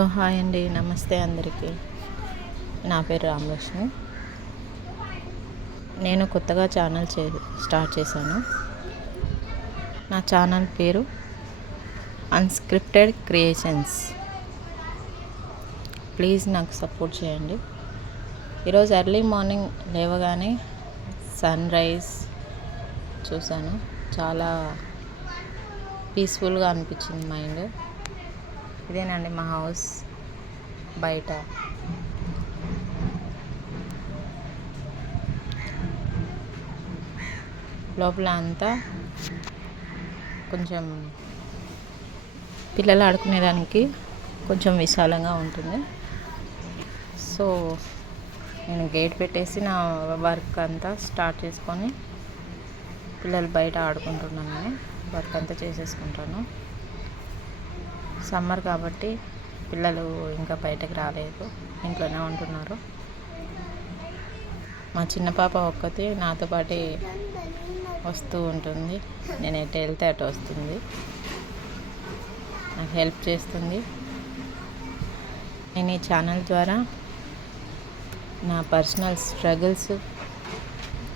Hello hi అండి, నమస్తే అందరికీ. నా పేరు రామలక్ష్మి. నేను కొత్తగా ఛానల్ స్టార్ట్ చేశాను. నా ఛానల్ పేరు అన్స్క్రిప్టెడ్ క్రియేషన్స్. ప్లీజ్ నాకు సపోర్ట్ చేయండి. ఈరోజు ఎర్లీ మార్నింగ్ లేవగానే సన్ రైజ్ చూశాను. చాలా పీస్ఫుల్గా అనిపించింది మైండ్. ఇదేనండి మా హౌస్ బయట. లోపల అంతా కొంచెం పిల్లలు ఆడుకునేదానికి కొంచెం విశాలంగా ఉంటుంది. సో నేను గేట్ పెట్టేసి నా వర్క్ అంతా స్టార్ట్ చేసుకొని పిల్లలు బయట ఆడుకుంటున్నాను. వర్క్ అంతా చేసేసుకుంటాను. సమ్మర్ కాబట్టి పిల్లలు ఇంకా బయటకు రాలేదు, ఇంట్లోనే ఉంటున్నారు. మా చిన్న పాప ఒక్కతే నాతో పాటే వస్తూ ఉంటుంది. నేను ఎటు వెళ్తే అటు వస్తుంది, నాకు హెల్ప్ చేస్తుంది. నేను ఈ ఛానల్ ద్వారా నా పర్సనల్ స్ట్రగుల్స్,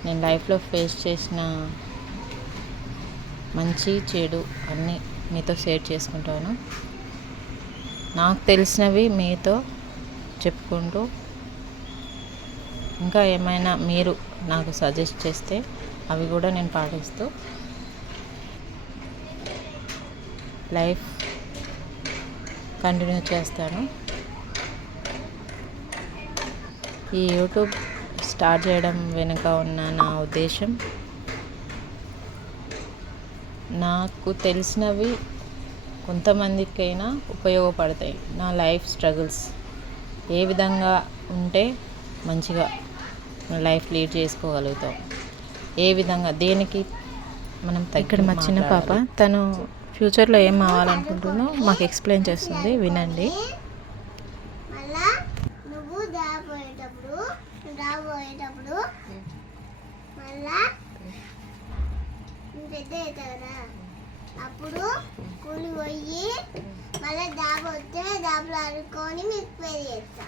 నేను లైఫ్లో ఫేస్ చేసిన మంచి చెడు అన్నీ మీతో షేర్ చేసుకుంటాను. నాకు తెలిసినవి మీతో చెప్పుకుంటూ, ఇంకా ఏమైనా మీరు నాకు సజెస్ట్ చేస్తే అవి కూడా నేను పాటిస్తూ లైఫ్ కంటిన్యూ చేస్తాను. ఈ యూట్యూబ్ స్టార్ట్ చేయడం వెనుక ఉన్న నా ఉద్దేశం, నాకు తెలిసినవి కొంతమందికైనా ఉపయోగపడతాయి. నా లైఫ్ స్ట్రగుల్స్ ఏ విధంగా ఉంటే మంచిగా లైఫ్ లీడ్ చేసుకోగలుగుతాం, ఏ విధంగా దేనికి మనం ఇక్కడ మా చిన్న పాప తను ఫ్యూచర్లో ఏం అవ్వాలనుకుంటుందో మాకు ఎక్స్ప్లెయిన్ చేస్తుంది, వినండి. అప్పుడు కూలి పోయి మళ్ళీ దాబ వస్తే దాబలో ఆడుకొని మీకు పేరు చేస్తా.